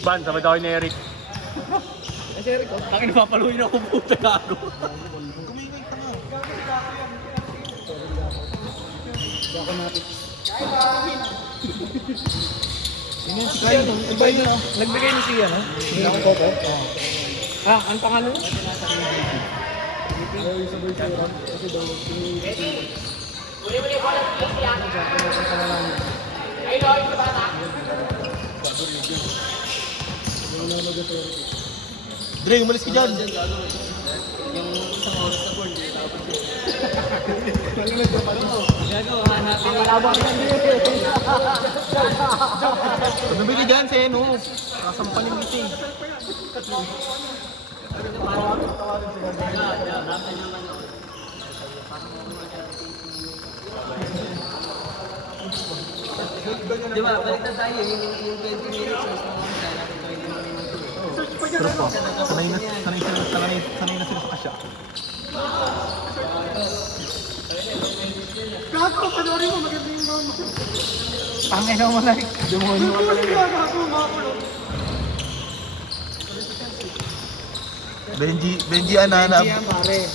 Ban, sabay daw ni Eric. Kasi Eric, tangin napapaluin ako puta gago. Kumingay ka na. Baka natin. Yun si Kyle. Ibay na. Nagbigay ni siya, no? Hindi ako po. Ah, ang pangalan? Kasi daw, Dre, umalis ka dyan. yung isang oras na board, tapos gago, hanapin ang malabang Sabi ka dyan, Seno. Kasampan yung meeting. Di ba, baliktad tayo, yung 20 minutes, mas mga natin 20 minutes. Pero po, sanay na sila sa kasya. Gago, panorin mo, maganda yung mama. Tangin mo na. Demonyo ka talaga. Gago, makulo. Benji Ananab.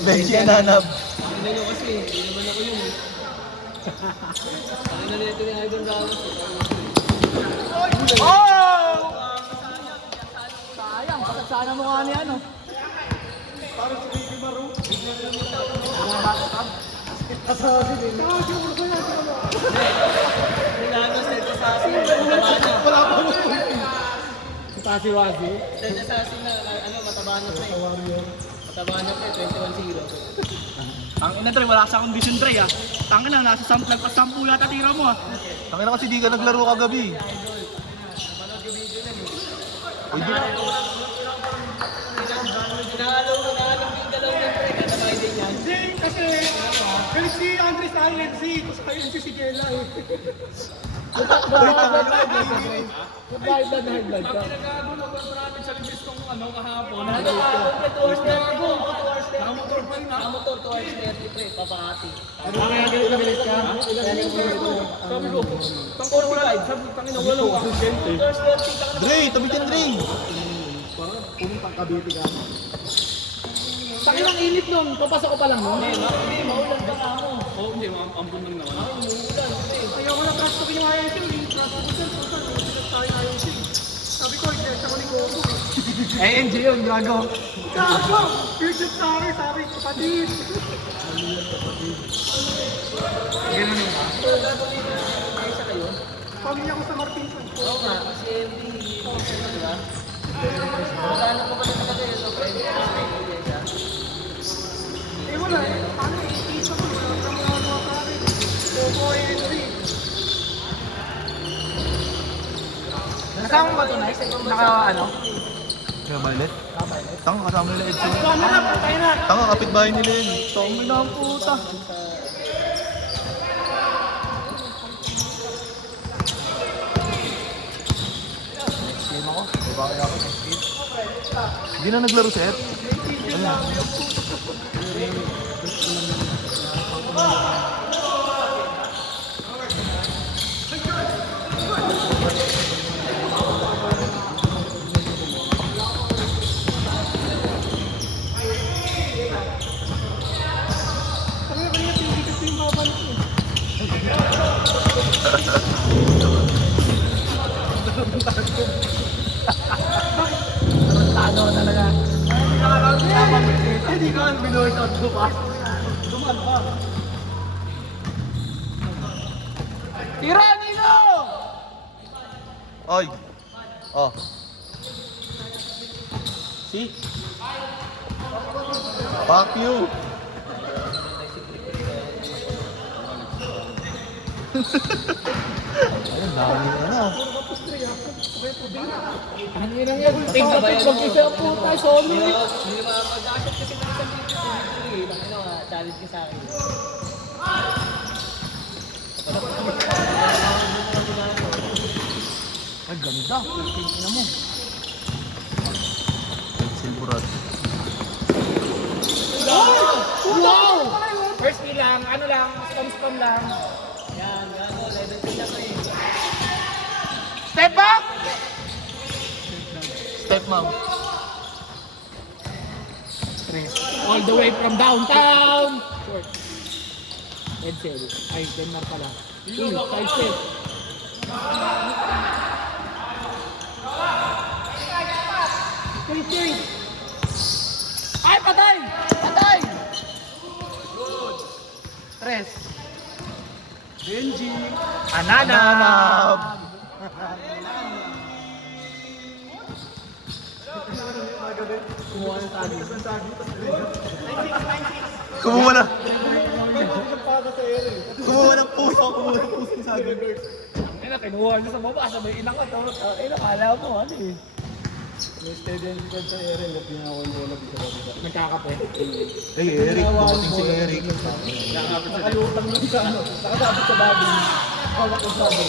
Benji Ananab. Hindi nyo kasi, hindi naman ako yun. Ang nalito ni Ivan Ramos. Oh! Sayang, bakit sana mo nga ni ano? Parang si Baby Maru. Nilagos na ito sa asin. Wala pa mo. Si Pasiwasi? Sa asin na, ano, mataba na pa eh. Mataba na pa eh, 21-0. Ang ina, Dre, wala sa kondisyon, Dre, ah. Tangin na, nagpa-sampu yata tira mo, ah. Tangin na kasi di ka naglaro kagabi. Uy, di. Nahalo mo na yung dalawang yan, pre. Katabay din yan. Hindi, kasi galit si Andres sa INC. Tapos sa INC si Kela eh. High blood na high blood ka. Pinagagawa na ba namin sa libis kong ano kahapon? Ano kahapon ka, 2 hours 30 go. 2 hours 30. Nakamotor pa rin, ah. Nakamotor, 2 hours 30, pre. Papakati. Ano kaya galit ka? Sabi ko, tangkor wala, sabi ko, tangin na wala lang aksidente. 2 hours 30, tanga na. Dre, tabi dyan, Dre. Punong pangkabiti ka. Sakin ang init nun, papasok ko pa lang nun. Hindi, maulan pa nga mo. Oo, hindi, ambon lang naman. Maulan, pre. Ayaw ko na trust ko yung INC. Trust ko dyan. Trust tayo INC. Sabi ko, hindi ako ni Gogo. NG yun, gago. Gago! Future sa akin, sabi ko, kapatid. Ganun yun ba? So, gagawin na kayo sa kayo? Pamilya ko sa Martinson. Oo nga, kasi MD, di ba? Magkano ko ba na talaga yun? Pwede ko sa kayo, Eh wala eh. Paano eh? Isa ko wala. Wala mga pare. Gogo INC. Nasama mo ba ito, Nice? Naka ano? Kaya Violet? Tanga, kasama nila Edson. Kama na, patay na. Tanga, kapitbahay nila yun. Tommy na ang puta. Game ako. Bakit ako? Hindi na naglaro si Ed. Ano? Kaya kaya tinigit ko yung babalik eh. Tano talaga. Hindi ka ang binuhay sa dumas. Duman pa. Tira, Nino! Oy. Oh. See? Fuck you. Ayun, dami na na. Ano yun ang yan? Tingnan ba yan? Mag-isa ang puta, solid. Hindi naman mag-asset kasi ng isang video. Ano nga, challenge ka sa akin. Ay, ganda. Tingnan mo. Silverado. Wow! First kill lang, ano lang, spam lang. Yan, gano, level 2 na kayo. Step back! step ma'am. All the way from downtown. Short. Edsel. Ay, Denmark pala. Side step. Ay, patay! Patay! Tres. Benji. Ananab! Kumuha ng tali. Kumuha na! Kumuha ng puso sa akin. Ay na, kinuha niya sa baba. Sabay inang ka. Ay na, kala mo ano eh. May steady and good sa area. Huwag niya ako wala dito. Nagkakape. Hey, Eric. Dumating si Eric. Nakalutang lang sa ano. Nakasabot sa babi. Hawak ko sa babi.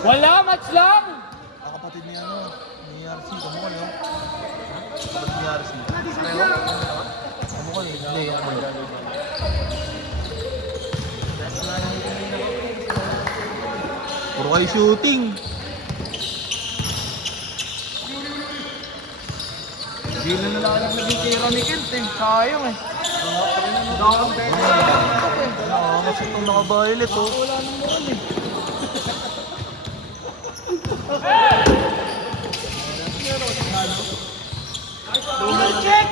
Wala, match lang! Kapatid ni ano, ni RC. Kamukha niyo. Kapatid ni RC. Kamukha niyo. Hindi, ano. Puro kayo shooting. Hindi na nalalang naging kay Ronnie Kent eh. Sayang eh. Kasi itong naka-violet oh. Wala nang meron eh. Moral check!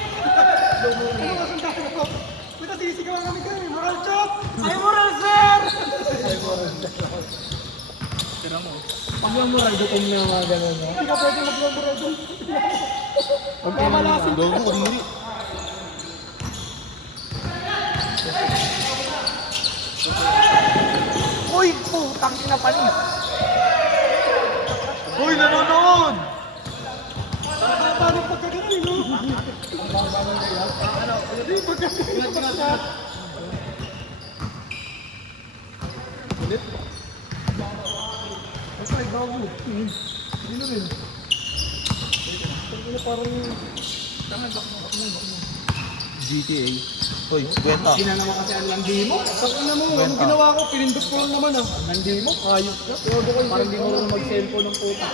May nasisigawan kami kayo, moral check! Ay, moral sir! Pag yung moral, gutom na mga gano'n. No? Hindi ka pwede mag-moral doon. Huwag ka malasin. Logo ko diri. Uy, putang ina panis. Uy, nanonood! Paano pagkagaling, no? Hindi, pagkagaling. Ay, bago. Sino rin? Parang GTA. Uy, benta. Ina naman kasi ang landi mo. Sakina mo, ano ginawa ko? Pinindot ko lang naman, ah. Landi mo? Ayos ka. Parang hindi mo rin mag-cellphone ng puta.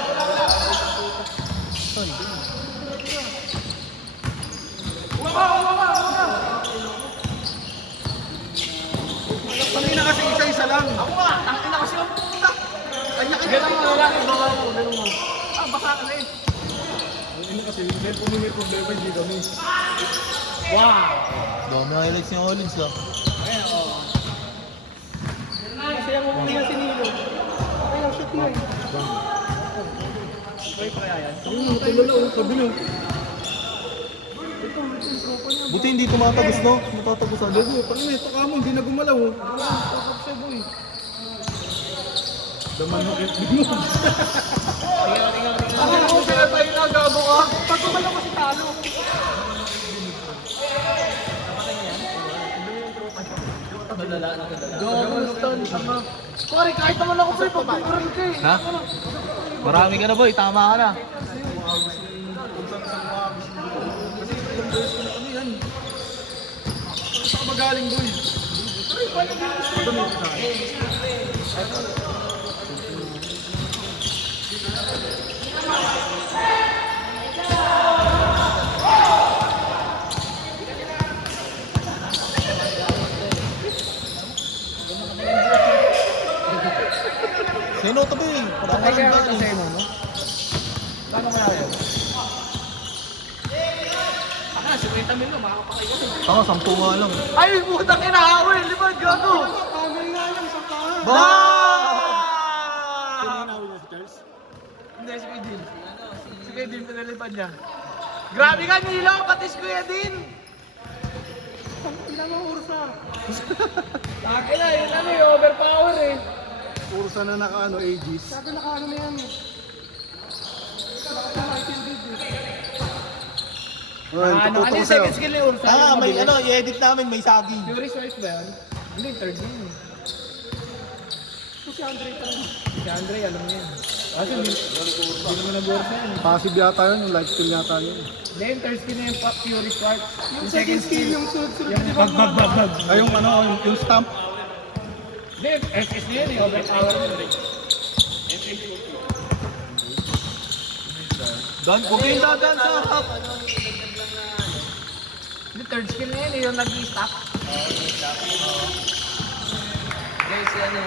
Pangina kasi isa-isa lang. Ako nga, tangina kasi ang puta. Kanya ka ganun mo lang, ibawa mo, ganun mo. Ah, baka ka na eh. Ano kasi, cellphone mo may problema, hindi kami. Wow! Dami highlights ni Hollins lang. Kasi ang umuli si Nilo. Ay, shoot mo eh. Ay, kaya yan. Ayun, tulo na, kabilo. Buti hindi tumatagos, no? Matatagos agad. Gago, pangina, ito ka mo, hindi na gumalaw. Takap siya, boy. Daman mo kit mo. Ako, ako, pinatay na, gago ka. Pag gumalaw kasi talo. Pare, kahit naman ako sa'yo, pagpapagod ka eh. Ha? Marami ka na boy, tama ka na. Saan ka magaling, boy? Sino to ba eh? Pagkakaroon ba eh? no? Paano kaya yan? Baka, 50 mil no, makakapakay kasi. Tama, 10 nga lang. Ay, putang inahawin! Limad, gago! Kamay nga yan, sa tahan. Ba! Hindi, si Kuya Din. Si Kuya Din, pinalipad niya. Grabe ka, Nilo! Pati si Kuya Din! Ilan ang ursa? Akin na, yun ano yung overpower eh. Ursa na naka Aegis. Sabi nakaano na yan eh. Ano yung second skill ni Ursa? Ah, Yung may mabilis? ano, i-edit namin, may saging. Fury Swipe ba yan? Hindi, third yun eh. Ito si Andre talaga. Si Andre, alam niya yun. Kasi hindi naman nag-work na yun eh. Passive yata yun, yung life skill yata yun. Hindi, yung third skill na yung Fury Swipe. Yung second skill, yung sunod-sunod. Yung di ba? bag. Ay, yung ano, yung stamp. Hindi, SS na yun eh, overpower yun eh. Dan, huwag kayong dadan sa harap. Yung third skill na yan, yung nag-i-stop. Guys, si ano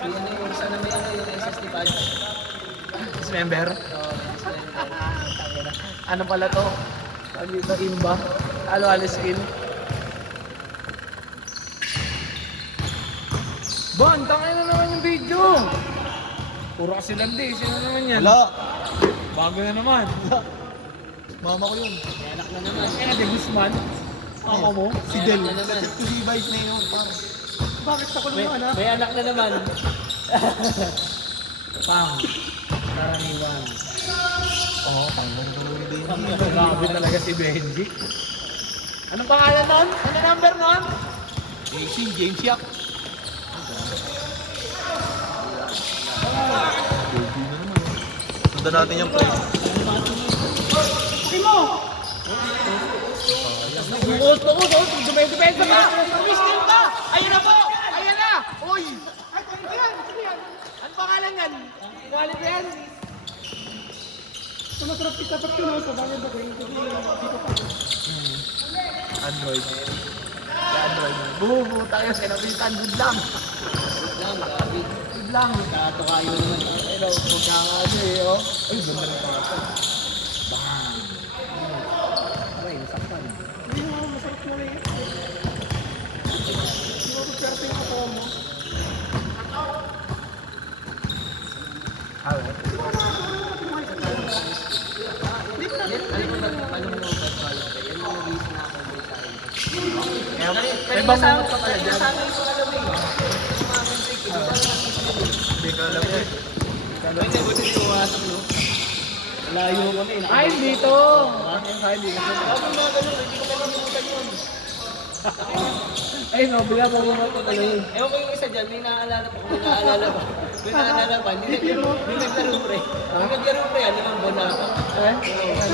yung isa na may ano yung SSD pad. Dismember. Ano pala to? Ano ito? Imba? Halo-halo skill. Bon, tangin na naman yung video! Puro kasi landi, sino naman yan? Wala. Bago na naman. Mama ko yun. May anak na naman. Kaya de Guzman, ako mo. Si Del. Si Levi's na yun. Parang. Bakit ako naman ha? May anak na naman. Pang. Karaniwan. Oo, pang-gandong din. Grabe talaga si Benji. Anong pangalan nun? Ano number nun? James Yak. Baby na naman. Sundan natin yung play. Gusto ko, dumedepensa ka! Tumistil ka! Ayan na po! Ayan na! Uy! Ay, kaya yan! Sige yan! Ano pangalan yan? Quality yan? Sumasarap kita pag pinuso. Bagay ba kayo? Hindi ko pa. Android. Android. Bubu tayo, sinabitan. Good lang. Lang, David. Good lang. Kato kayo naman. Pero, huwag ka nga ano eh, oh. Ay, ganda ng papa. Bang! Aray, nasaktan. Hindi mo masarap mo rin. Hindi mo swerte yung ako mo. Alright. Alam mo ba quality? Yan yung nabis na ako sa akin. May bangungot ka pala dyan. Hindi ka alam eh. Ay, hindi, buti tuwasan, no? Layo kami. Ay, dito! Ay, dito. Ay, no, bila mo mo ito talaga yun. Ewan ko yung isa dyan, may naaalala pa. May naaalala pa. May naaalala pa. Hindi naglaro pre. Hindi naglaro pre, ano ang bonata. Eh?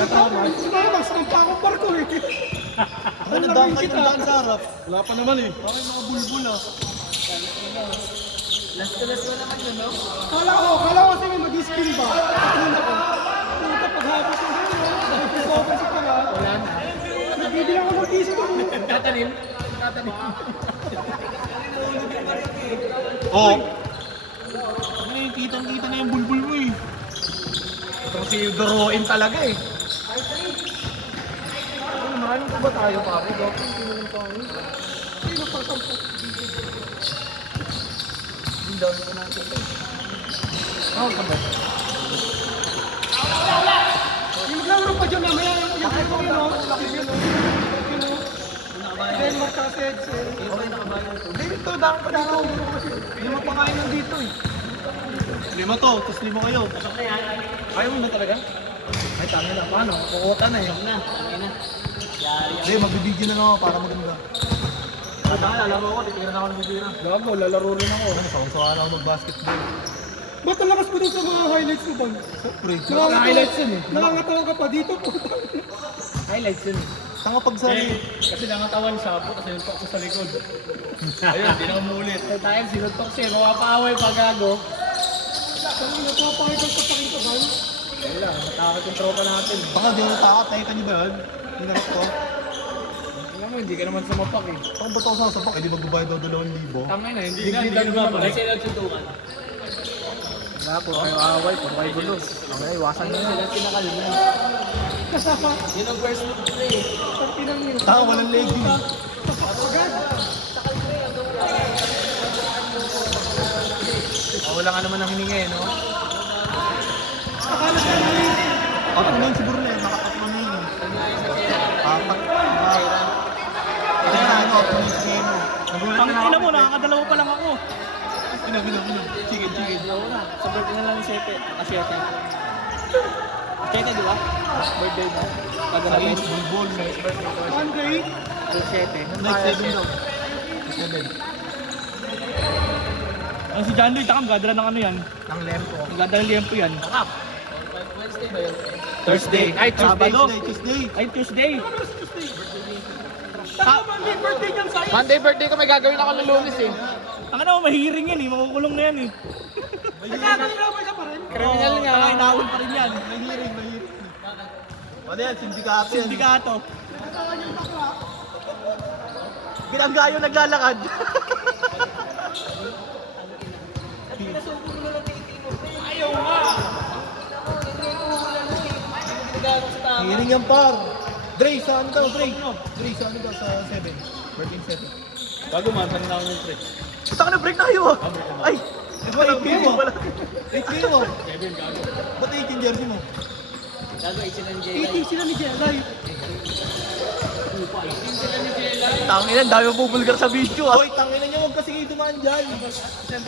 Natama. Sumama, sampa ako parko eh. Ano daan kayo ng daan sa harap? Wala pa naman eh. Bakit mga bulbul ah? Last to last mo naman yun, no? Kala ko sige mag-skill ba? Tingnan ako. Puta paghapos ko din. Sobrang si pala. Wala na. Nagbibilang ako ng piso doon. Tatanim. Tatanim. Oo. Ano yung kitang-kita na yung bulbul mo eh. Ito si Doroin talaga eh. Ano, mahalin ko ba tayo pare? Dok, hindi mo lang tayo. Sino pang sampo? Hindi daw ko natin. Oh, sabay. Yung naglaro pa dyan mamaya. Yung ko yun o. Yun o. Denmark kasi. Dito, daan pa dito. Lima pa kayo nandito eh. 5 to, tapos 5 kayo. Ayaw mo na talaga? Ay, tangin na. Paano? Kukuta na eh. Na, tangin na. Yari Hindi, magbibideo na lang ako para maganda. Tangin, alam mo ako, titigilan ako ng bibira. Gago, lalaro rin ako. Ano, sawa na ako mag-basketball. Ba't ang lakas mo dun sa mga highlights mo ba? Siyempre. Highlights yun eh. Nakangatawa ka pa dito. Puta. Highlights yun eh. Tanga pag sa Kasi nangatawan siya po kasi nuntok ko sa likod. Ayun, di na umulit. Sa tayo, sinuntok siya. Mapapaaway pa gago. Kami napapakita sa pakitaban. Wala, matakot yung tropa natin. Baka di ako takot, nakita niyo ba yun? Hinarap ko. Alam mo, hindi ka naman sumapak eh. Baka ba't ako sasapak? Eh di magbabayad daw 2,000. Tangin na, hindi na naman. Kasi nagsuntukan. Wala po, kayo away, puro kayo gulo. Okay, iwasan nyo na. Sila pinakalman. Yun ang first look pre. Ang pinang yun. Tanga, walang leg din. Agad. Wala ka naman ang hininga eh, no? Akala ka namin. Apat na yun siguro na yun, nakatatlo na yun. Apat. Kaya na ano, apat na yun si Eno. Ang ina mo, nakakadalawa pa lang ako. Ino. Chicken. Sa birthday na lang ni Sepe. Kasi ate. Kaya di ba? Birthday mo. Sa Ace, bulbul. Monday. Sepe. Next 7 daw. 7. Ang si John Lloyd, takam, gadala ng ano yan? Ng lempo. Gadala ng lempo yan. Takap. Wednesday ba yun? Thursday. Ay, Tuesday. Tuesday. Ay, Tuesday. Taka Monday birthday niyan sa'yo. Monday birthday ko, may gagawin ako ng Lunes eh. Ang ano, mahiring yan eh, makukulong na yan eh. Nagkakaroon ka pa rin. Criminal nga. Taka, inawon pa rin yan. Mahiring. Ano yan? Sindikato yan. Sindikato. Nagkakaroon yung bakla. Binanggayo naglalakad. Pinasuko mo na lang yung team mo. Ayaw nga! Ginagawa sa tama. Hiring yan par. Dre, saan daw? Dre, saan daw sa 7? Birthday 7. Bago man, saan na ako ng pre? Ito ka na break tayo ah. Ay! Wala pala. 8 mo. 7, gago. Ba't 18 jersey mo? Gago, 18 ng Jelay. 80 sila ni Jelay. 18 sila ni Jelay. Tangina, dami mo bubulgar sa video ah. Hoy, tangina niyo, huwag kasi kayo dumaan dyan. 7.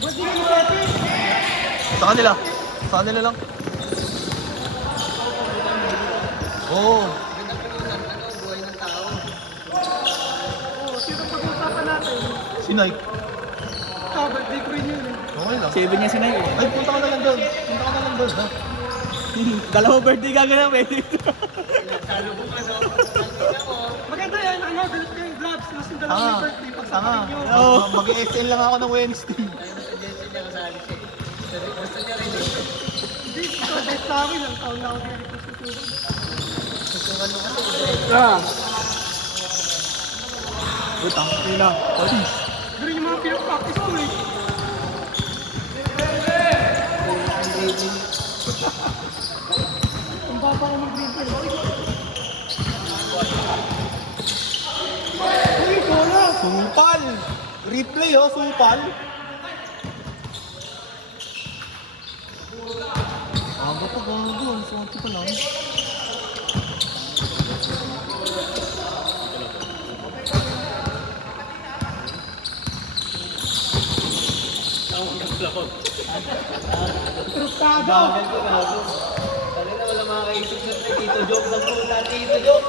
Ba't di ka nagkati? Sa kanila lang. Oo. Ganda pa nun ang buhay ng tao. Oo, sino pag-uusapan natin? Si Nike. Birthday ko rin yun eh. Okay lang. 7 niya si Nay. Ay, punta ka na lang doon. Ha? Dalawa birthday gagawin namin. Salubong ano. Maganda yan, galit ko yung gloves. Mas yung dalawang may birthday. Pagsasakin nyo. Mag-SL lang ako ng Wednesday. Ayun sa Jensen niya kasali siya. Gusto niya rin eh. Hindi, ito, best sa akin. Ang taon na ako dito sa tubo. Gusto nga nung kasi. Butang, pila. Police. Pero yung mga pinag-practice ko eh. Ang baba ko mag-green pen. Uy, gola! Supal. Replay oh, supal. Aga pa gago, suwante pa lang. Trustado! Bagal ko gago. Tari na wala makakaisip na kay Tito Joke. Ang puta, Tito Joke.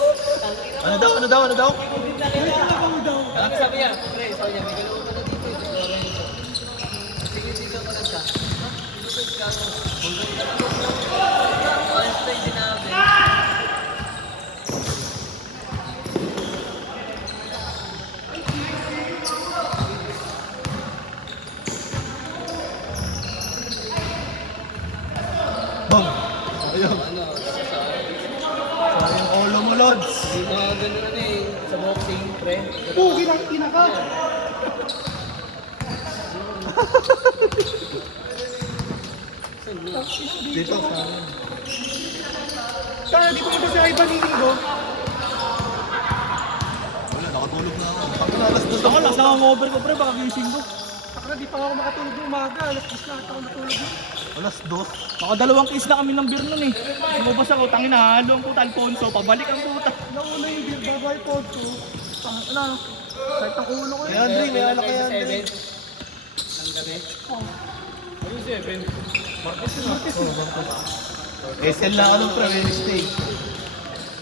Ano daw? Kubit na kita. Ano daw? Ang sabi niya, pre, sabi niya, may galaw ka na dito. Sige, dito ka lang ka. Dito ka lang. Einstein sinabi. Bang. Ayun. Ano, Sayang ulo mo, Lods. hindi mga ganun ano eh. Sa boxing, pre. Pugi ng ina ka! Dito sa Kaya dito ko kasi ay Banigo. wala, nakatulog na ako. Pag alas dos ako, last over ko pre, baka gising ko. Saka di pa ako makatulog ng umaga. Alas 10 na ako natulog. Alas dos. Nakadalawang kiss na kami ng beer nun eh. Lumabas ako, tangin na halo ang puta, Alfonso, pabalik ang puta. Nauna yung beer babae pod ko. Ano? Kahit ang ulo ko May yun. Andre, may alak kay Sa Andre. 7 ng gabi. Ano 7? SL na ano pre, Wednesday.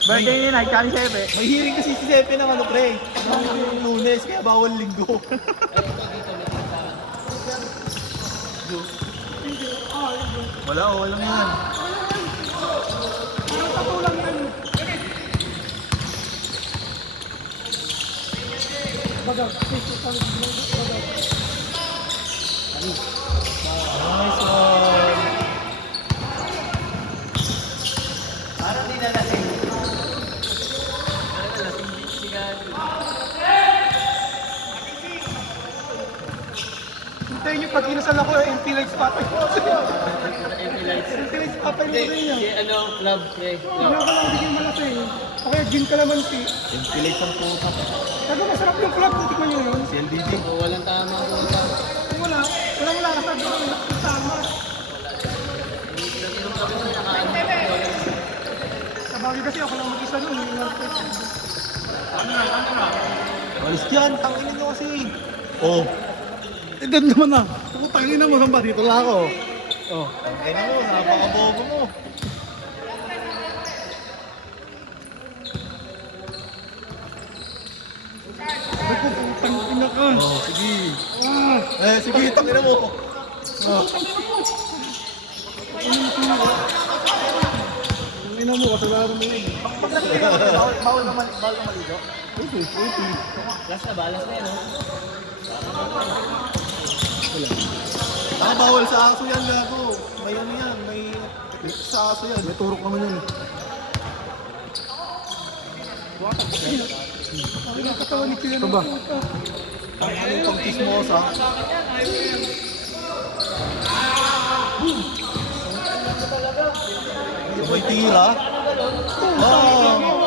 Birthday ni Night, kani Sebe. May hearing kasi si Sepe ng ano pre, ng Lunes, kaya bawal linggo. Ay, ito dito may tintahan. Wala, walang yan. Parang tato lang yan. Bagag. Bagag. Nice one. Parang di na lasing. Parang lasing si Gano. Hintayin nyo pag inasal ako, MP Lights Papay. MP Lights. MP Lights Papay mo rin yan. Si ano, club, pre. Wala ka lang, hindi kayo malasing. O kaya gin ka naman si. Yung pilit ang puta. Sabi masarap yung club, tikman nyo yun. Si LDD. O, walang tama ko. Kung wala, walang lakad doon, tama. Nag-inom kami ng nakaano. Sabagay kasi ako lang mag-isa nun. Yung market. Alis dyan, tanginin nyo kasi. Oh. Eh, doon naman na. Putangin na mo, saan ba? Dito lang ako. Oh. Tanginin mo, napakabobo mo. Sabi ko, putangin na ka. Oh, sige. Sige, tanginin mo. Oh. Tangin na mo, kasalaran mo yun. Bawal na maligo. Last na ba? Last na yun, no? bawal sa aso yan, gago. May ano yan, may sa aso yan. May turok naman yun. Ang katawan ni Kuya Ito ba? puta. Ang ano pang chismosa. May tira. Oo.